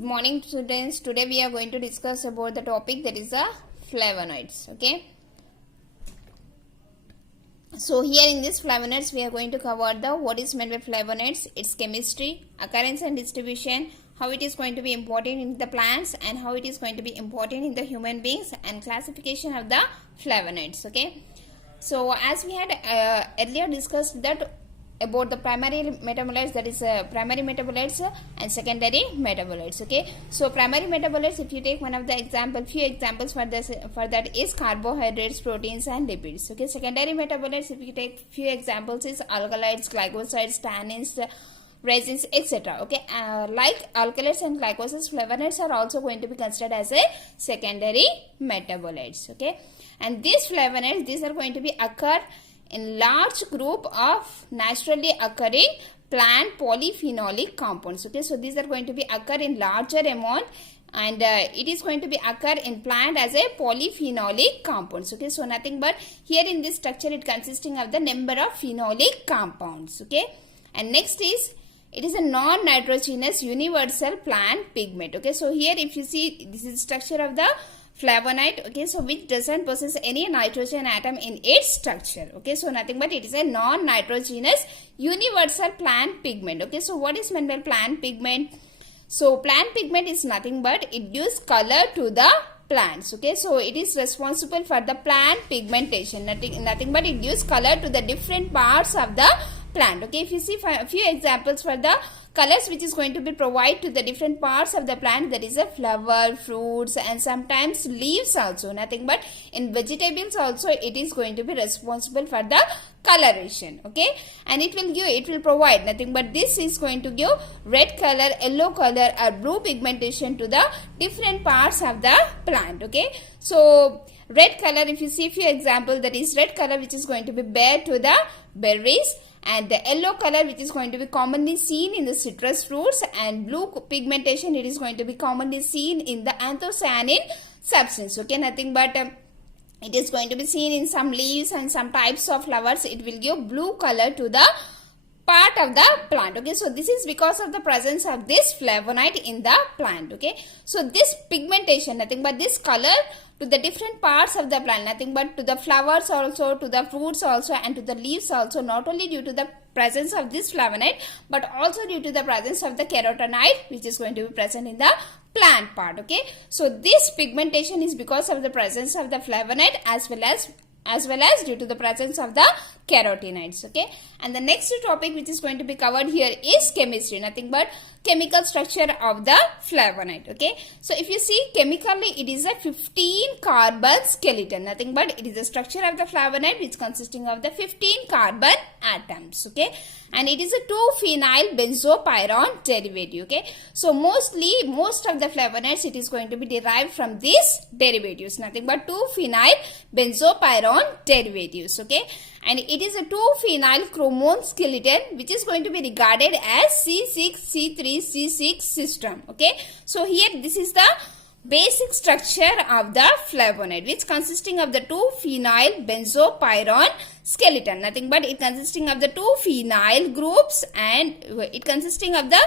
Good morning students. Today we are going to discuss about the topic that is the flavonoids. Okay. So here in this flavonoids we are going to cover the what is meant by flavonoids, its chemistry, occurrence and distribution, how it is going to be important in the plants and how it is going to be important in the human beings, and classification of the flavonoids. Okay. So as we had earlier discussed that about the primary metabolites, that is primary metabolites and secondary metabolites. Okay, so primary metabolites, if you take one of the few examples for that is carbohydrates, proteins and lipids. Okay, secondary metabolites, if you take few examples, is alkaloids, glycosides, tannins, resins, etc. Okay, like alkaloids and glycosides, flavonoids are also going to be considered as a secondary metabolites. Okay, and these flavonoids, these are going to be occur in large group of naturally occurring plant polyphenolic compounds. Okay, so these are going to be occur in larger amount, and it is going to be occur in plant as a polyphenolic compounds. Okay, so nothing but here in this structure it consisting of the number of phenolic compounds. Okay, and next is it is a non-nitrogenous universal plant pigment. Okay, so here if you see, this is structure of the flavonoid. Okay, so which doesn't possess any nitrogen atom in its structure. Okay, so nothing but it is a non-nitrogenous universal plant pigment. Okay, so what is meant by plant pigment? So plant pigment is nothing but it gives color to the plants. Okay, so it is responsible for the plant pigmentation. Nothing but it gives color to the different parts of the plant. Okay, if you see a few examples for the colors which is going to be provided to the different parts of the plant, that is a flower, fruits and sometimes leaves also. Nothing but in vegetables also it is going to be responsible for the coloration. Okay, and it will provide nothing but this is going to give red color, yellow color or blue pigmentation to the different parts of the plant. Okay, so red color, if you see a few examples, that is red color which is going to be bare to the berries, and the yellow color which is going to be commonly seen in the citrus fruits, and blue pigmentation it is going to be commonly seen in the anthocyanin substance. Okay, nothing but it is going to be seen in some leaves and some types of flowers. It will give blue color to the part of the plant. Okay, so this is because of the presence of this flavonoid in the plant. Okay, so this pigmentation, nothing but this color to the different parts of the plant, nothing but to the flowers also, to the fruits also and to the leaves also, not only due to the presence of this flavonoid but also due to the presence of the carotenoid which is going to be present in the plant part. Okay, so this pigmentation is because of the presence of the flavonoid as well as due to the presence of the carotenoids. Okay, and the next topic which is going to be covered here is chemistry, nothing but chemical structure of the flavonoid. Okay, so if you see chemically it is a 15 carbon skeleton, nothing but it is the structure of the flavonoid which consisting of the 15 carbon atoms. Okay, and it is a 2-phenyl benzopyrene derivative. Okay, so most of the flavonoids it is going to be derived from these derivatives, nothing but 2-phenyl benzopyrene derivatives. Okay, and it is a 2-phenyl chromone skeleton which is going to be regarded as C6C3C6 system. Okay, so here this is the basic structure of the flavonoid which consisting of the 2-phenyl benzopyrene skeleton, nothing but it consisting of the 2 phenyl groups, and it consisting of the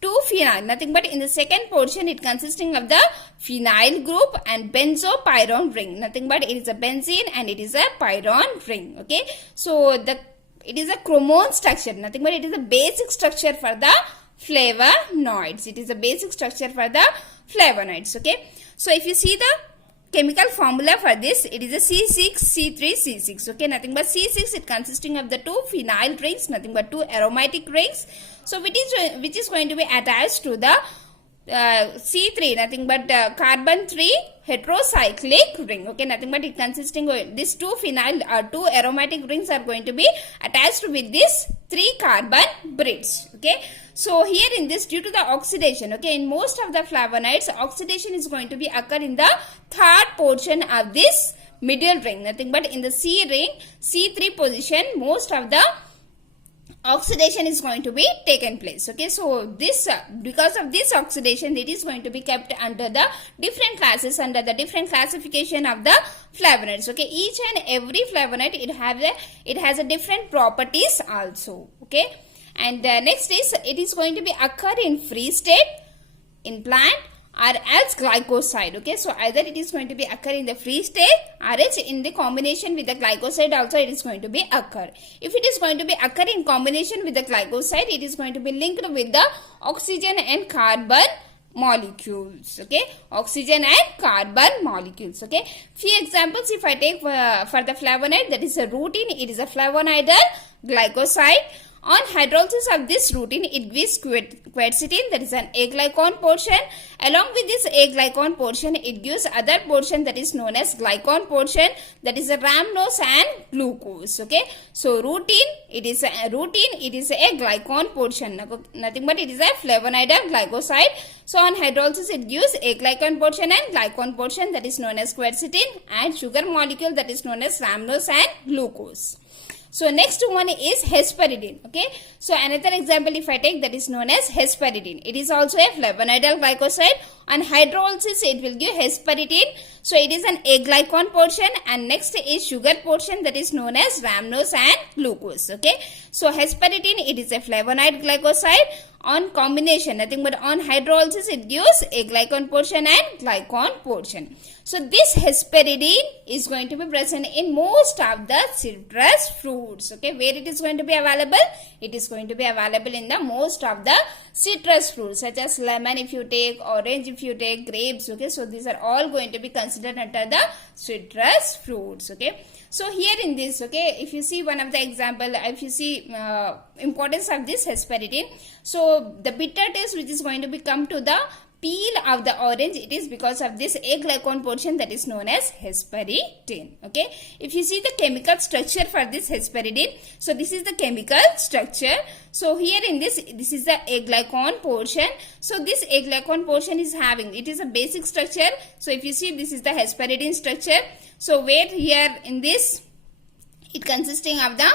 2 phenyl, nothing but in the second portion it consisting of the phenyl group and benzopyrene ring, nothing but it is a benzene and it is a pyrene ring. Okay, so it is a chromone structure, nothing but it is a basic structure for the flavonoids. It is a basic structure for the flavonoids. Okay, so if you see the chemical formula for this, it is a C6C3C6. Okay, nothing but C6 it consisting of the 2 phenyl rings, nothing but 2 aromatic rings, so which is going to be attached to the C3, nothing but carbon 3 heterocyclic ring. Okay, nothing but it consisting of this 2 phenyl or 2 aromatic rings are going to be attached with this 3 carbon bridges. Okay, so here in this, due to the oxidation, okay, in most of the flavonoids oxidation is going to be occur in the third portion of this middle ring, nothing but in the C ring C3 position most of the oxidation is going to be taken place. Okay, so this because of this oxidation it is going to be kept under the different classes, under the different classification of the flavonoids. Okay, each and every flavonoid it has a different properties also. Okay, and next is it is going to be occur in free state, in plant or else glycoside. Okay, so either it is going to be occur in the free state or else in the combination with the glycoside also it is going to be occur. If it is going to be occur in combination with the glycoside, it is going to be linked with the oxygen and carbon molecules. Okay, oxygen and carbon molecules. Okay, few examples if I take for the flavonoid, that is a rutin, it is a flavonoidal glycoside. On hydrolysis of this rutin, it gives quercetin, that is an aglycone portion. Along with this aglycone portion, it gives other portion that is known as glycone portion, that is a rhamnose and glucose. Okay, so rutin, it is a glycone portion, nothing but it is a flavonoidal glycoside. So on hydrolysis, it gives aglycone portion and glycone portion, that is known as quercetin, and sugar molecule, that is known as rhamnose and glucose. So next one is hesperidin. Okay, so another example if I take, that is known as hesperidin. It is also a flavonoidal glycoside. On hydrolysis, it will give hesperidin. So it is an aglycone portion, and next is sugar portion, that is known as rhamnose and glucose. Okay, so hesperidin, it is a flavonoid glycoside. On combination, nothing but on hydrolysis, it gives aglycone portion and glycone portion. So this hesperidin is going to be present in most of the citrus fruits. Okay, where it is going to be available? It is going to be available in the most of the citrus fruits, such as lemon if you take, orange if you take, grapes. Okay, so these are all going to be considered under the citrus fruits. Okay, so here in this, okay, if you see one of the example, if you see importance of this hesperidin, so the bitter taste which is going to become to the peel of the orange, it is because of this aglycone portion, that is known as hesperidin. Okay, if you see the chemical structure for this hesperidin, so this is the chemical structure. So here in this is the aglycone portion. So this aglycone portion is having, it is a basic structure. So if you see, this is the hesperidin structure. So where here in this, it consisting of the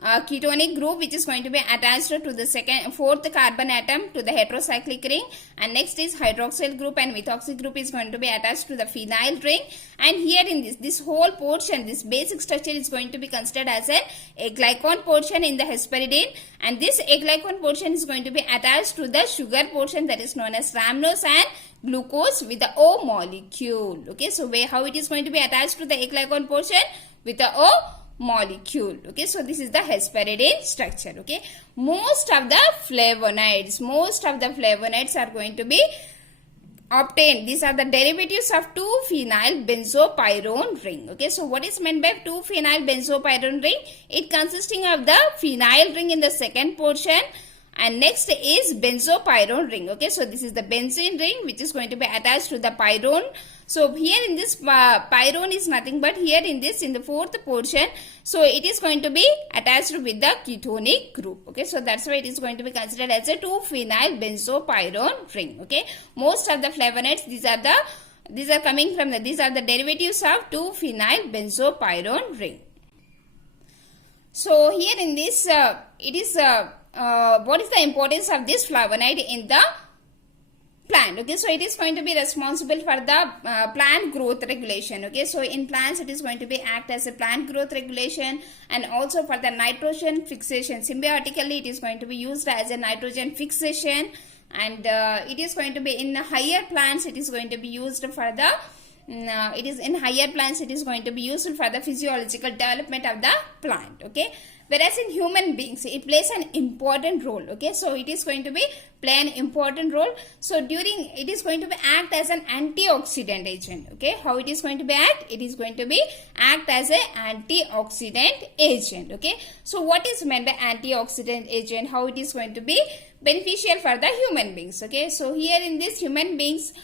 ketonic group, which is going to be attached to the fourth carbon atom to the heterocyclic ring, and next is hydroxyl group and methoxy group is going to be attached to the phenyl ring. And here in this whole portion, this basic structure is going to be considered as a glycone portion in the hesperidin, and this aglycone portion is going to be attached to the sugar portion, that is known as rhamnose and glucose with the O molecule. Okay, so how it is going to be attached to the aglycone portion? With the O molecule. Okay, so this is the hesperidin structure. Okay, most of the flavonoids are going to be obtained. These are the derivatives of 2-phenyl benzopyrone ring. Okay, so what is meant by 2-phenyl benzopyrone ring? It consisting of the phenyl ring in the second portion, and next is benzopyrone ring. Okay, so this is the benzene ring which is going to be attached to the pyrone. So here in this pyrone is nothing but here in the fourth portion, so it is going to be attached with the ketonic group. Okay, so that's why it is going to be considered as a 2-phenyl benzopyrone ring. Okay, most of the flavonoids, these are the derivatives of 2-phenyl benzopyrone ring. So here in this, what is the importance of this flavonoid in the plant? Okay, so it is going to be responsible for the plant growth regulation. Okay, so in plants it is going to be act as a plant growth regulation, and also for the nitrogen fixation. Symbiotically it is going to be used as a nitrogen fixation, and it is going to be in higher plants, it is going to be used for the it is going to be useful for the physiological development of the plant. Okay, whereas in human beings it plays an important role. Okay, so it is going to be play an important role. So it is going to be act as an antioxidant agent. Okay, how it is going to be act? It is going to be act as an antioxidant agent. Okay, so what is meant by antioxidant agent? How it is going to be beneficial for the human beings? Okay, so here in this human beings,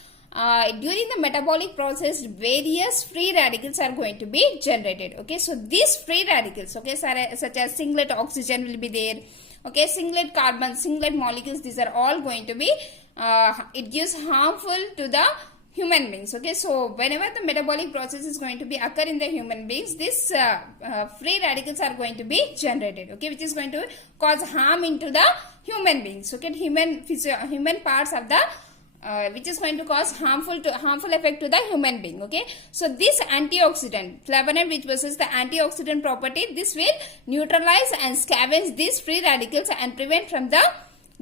during the metabolic process, various free radicals are going to be generated. Okay, so these free radicals, okay, such as singlet oxygen will be there. Okay, singlet carbon, singlet molecules, these are all going to be, it gives harmful to the human beings. Okay, so whenever the metabolic process is going to be occur in the human beings, this free radicals are going to be generated. Okay, which is going to cause harm into the human beings. Okay, human parts of the which is going to cause harmful effect to the human being. Okay, so this antioxidant flavonoid, which possesses the antioxidant property, this will neutralize and scavenge these free radicals and prevent from the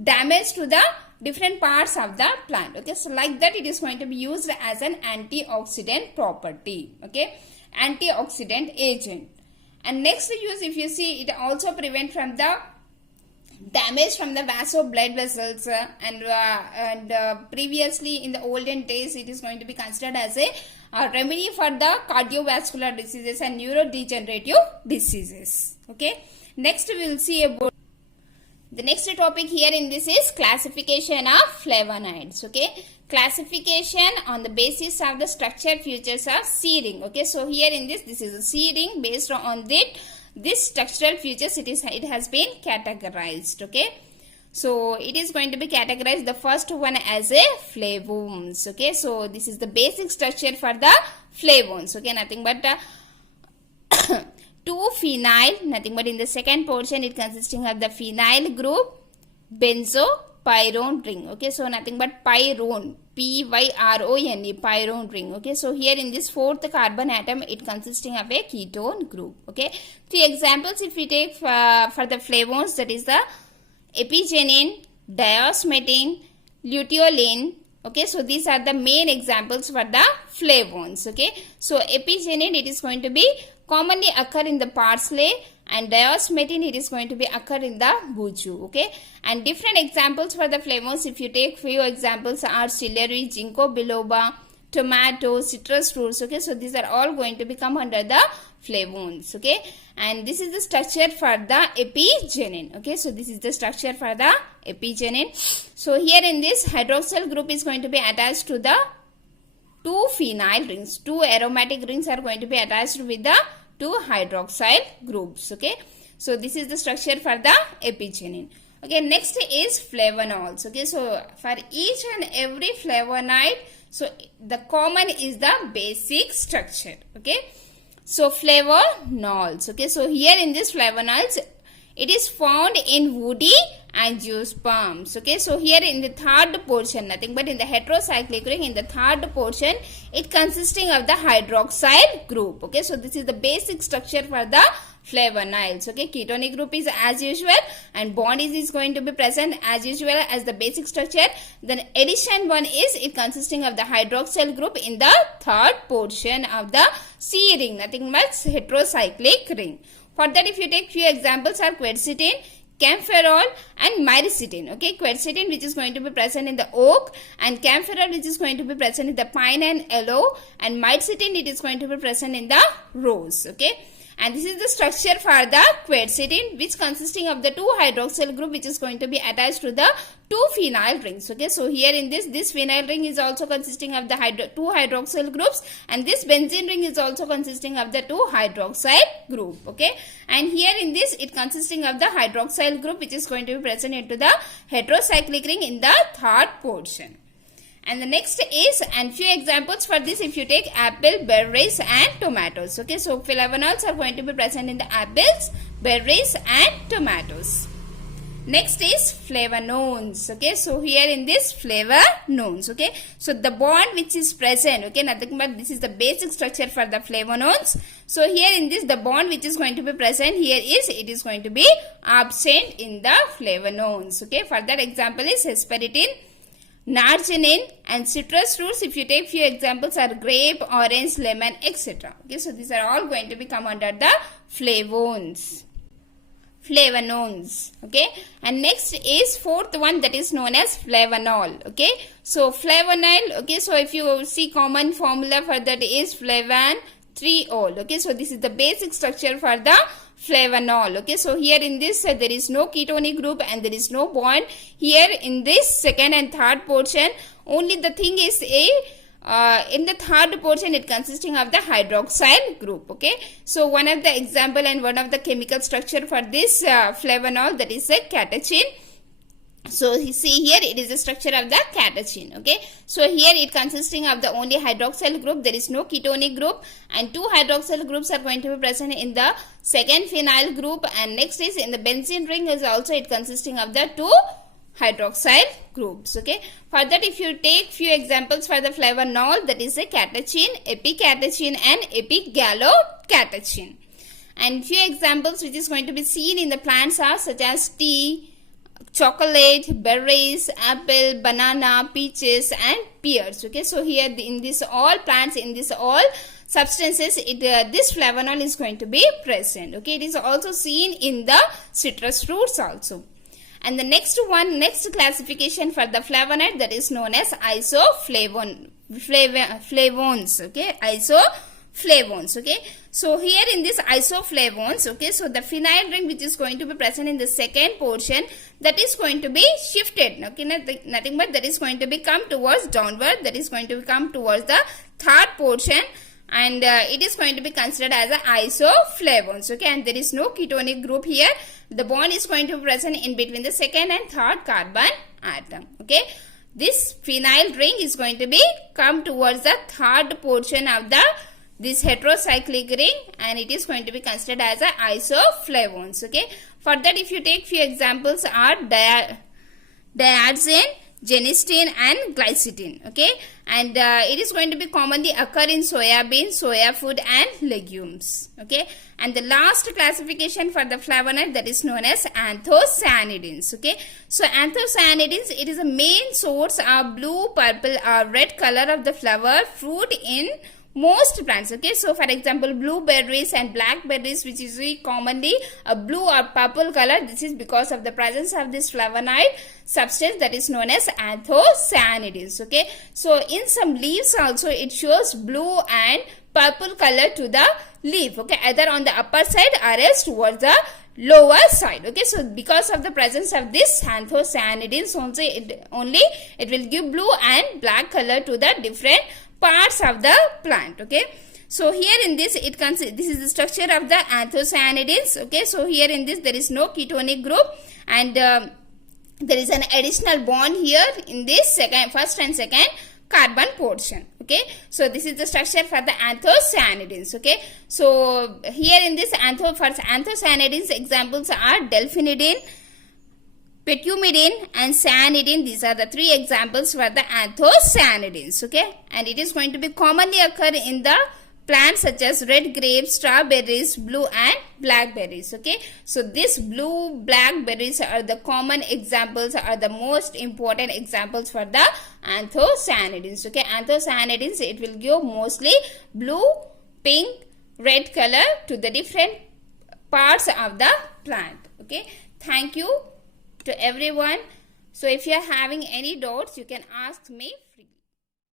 damage to the different parts of the plant. Okay, so like that it is going to be used as an antioxidant property. Okay, antioxidant agent. And next use, if you see, it also prevent from the damage from the blood vessels, and previously in the olden days it is going to be considered as a remedy for the cardiovascular diseases and neurodegenerative diseases. Okay, next we will see about the next topic here in this is classification of flavonoids. Okay, classification on the basis of the structure features of C ring. Okay, so here in this is a C ring. Based on this structural features, it has been categorized. Okay, so it is going to be categorized, the first one as a flavones. Okay, so this is the basic structure for the flavones. Okay, nothing but 2-phenyl, nothing but in the second portion it consisting of the phenyl group, benzopyrone ring. Okay, so nothing but pyrone, Pyrone, pyrone ring. Okay, so here in this fourth carbon atom it consisting of a ketone group. Okay, few examples if we take for the flavones, that is the epigenin, diosmetin, luteolin. Okay, so these are the main examples for the flavones. Okay, so epigenin, it is going to be commonly occur in the parsley, and diosmetin, it is going to be occur in the buju. Okay, and different examples for the flavones, if you take few examples, are celery, ginkgo biloba, tomato, citrus fruits. Okay, so these are all going to become under the flavones. Okay, and this is the structure for the epigenin. Okay, so this is the structure for the epigenin. So here in this, hydroxyl group is going to be attached to the 2 phenyl rings. 2 aromatic rings are going to be attached with the 2 hydroxyl groups. Okay, so this is the structure for the epigenin. Okay, next is flavonols. Okay, so for each and every flavonoid, so the common is the basic structure. Okay, so flavonols. Okay, so here in this flavonols, it is found in woody angiosperms. Okay, so here in the third portion, nothing but in the heterocyclic ring, in the third portion, it consisting of the hydroxyl group. Okay, so this is the basic structure for the flavonoids. Okay, ketonic group is as usual, and bond is going to be present as usual as the basic structure. Then addition one is it consisting of the hydroxyl group in the third portion of the C ring, nothing but heterocyclic ring. For that, if you take few examples, are quercetin, camphorol and myricetin. Okay, quercetin, which is going to be present in the oak, and camphorol, which is going to be present in the pine and aloe, and myricetin, it is going to be present in the rose. Okay, and this is the structure for the quercetin, which consisting of the 2 hydroxyl group, which is going to be attached to the 2 phenyl rings. Okay, so here in this phenyl ring is also consisting of the 2 hydroxyl groups, and this benzene ring is also consisting of the 2 hydroxyl group. Okay, and here in this it consisting of the hydroxyl group, which is going to be present into the heterocyclic ring in the third portion. And the next is, and few examples for this, if you take apple, berries and tomatoes. Okay, so flavonols are going to be present in the apples, berries and tomatoes. Next is flavonones. Okay, so here in this flavonones. Okay, so the bond which is present, okay, nothing but this is the basic structure for the flavonones. So here in this, the bond which is going to be present here is, it is going to be absent in the flavonones. Okay, for that example is hesperidin, narginin and citrus fruits. If you take few examples, are grape, orange, lemon, etc. Okay, so these are all going to become under the flavones. Okay, and next is fourth one, that is known as flavanol. Okay, so flavanol. Okay, so if you see common formula for that is flavan-3-ol. Okay, so this is the basic structure for the flavanol. Okay, so here in this there is no ketonic group and there is no bond. Here in this second and third portion, only the thing is in the third portion it consisting of the hydroxyl group. Okay, so one of the example and one of the chemical structure for this flavanol, that is a catechin. So you see here it is the structure of the catechin. Okay, so here it consisting of the only hydroxyl group, there is no ketonic group, and 2 hydroxyl groups are going to be present in the second phenyl group, and next is in the benzene ring is also it consisting of the 2 hydroxyl groups. Okay, for that if you take few examples for the flavanol, that is a catechin, epicatechin and epigallocatechin. And few examples which is going to be seen in the plants are such as tea, chocolate, berries, apple, banana, peaches and pears. Okay, so here in this all plants, in this all substances, this flavonol is going to be present. Okay, it is also seen in the citrus fruits also. And the next classification for the flavonoid, that is known as isoflavones. Okay, isoflavones. Okay, so here in this isoflavones, okay, so the phenyl ring which is going to be present in the second portion, that is going to be shifted. Okay, nothing but that is going to be come towards downward, that is going to come towards the third portion, and it is going to be considered as a isoflavones. Okay, and there is no ketonic group here. The bond is going to be present in between the second and third carbon atom. Okay, this phenyl ring is going to be come towards the third portion of this heterocyclic ring, and it is going to be considered as a isoflavones. Okay, for that, if you take few examples are diazine, genistein and glycitin. Okay, and it is going to be commonly occur in soybean, soya food and legumes. Okay, and the last classification for the flavonoid, that is known as anthocyanidins. Okay, so anthocyanidins, it is a main source of blue, purple or red color of the flower fruit in most plants. Okay, so for example, blueberries and blackberries, which is commonly a blue or purple color, this is because of the presence of this flavonoid substance, that is known as anthocyanidins. Okay, so in some leaves also it shows blue and purple color to the leaf. Okay, either on the upper side or else towards the lower side. Okay, so because of the presence of this anthocyanidins only it will give blue and black color to the different parts of the plant. Okay, so here in this, this is the structure of the anthocyanidins. Okay, so here in this there is no ketonic group, and there is an additional bond here in this first and second carbon portion. Okay, so this is the structure for the anthocyanidins. Okay, so here in this for anthocyanidins, examples are delphinidin, petumidin and cyanidin. These are the three examples for the anthocyanidins. Okay, and it is going to be commonly occur in the plants such as red grapes, strawberries, blue and blackberries. Okay, so this blue, blackberries are the common examples, are the most important examples for the anthocyanidins. Okay, anthocyanidins, it will give mostly blue, pink, red color to the different parts of the plant. Okay, thank you to everyone. So if you are having any doubts, you can ask me frequently.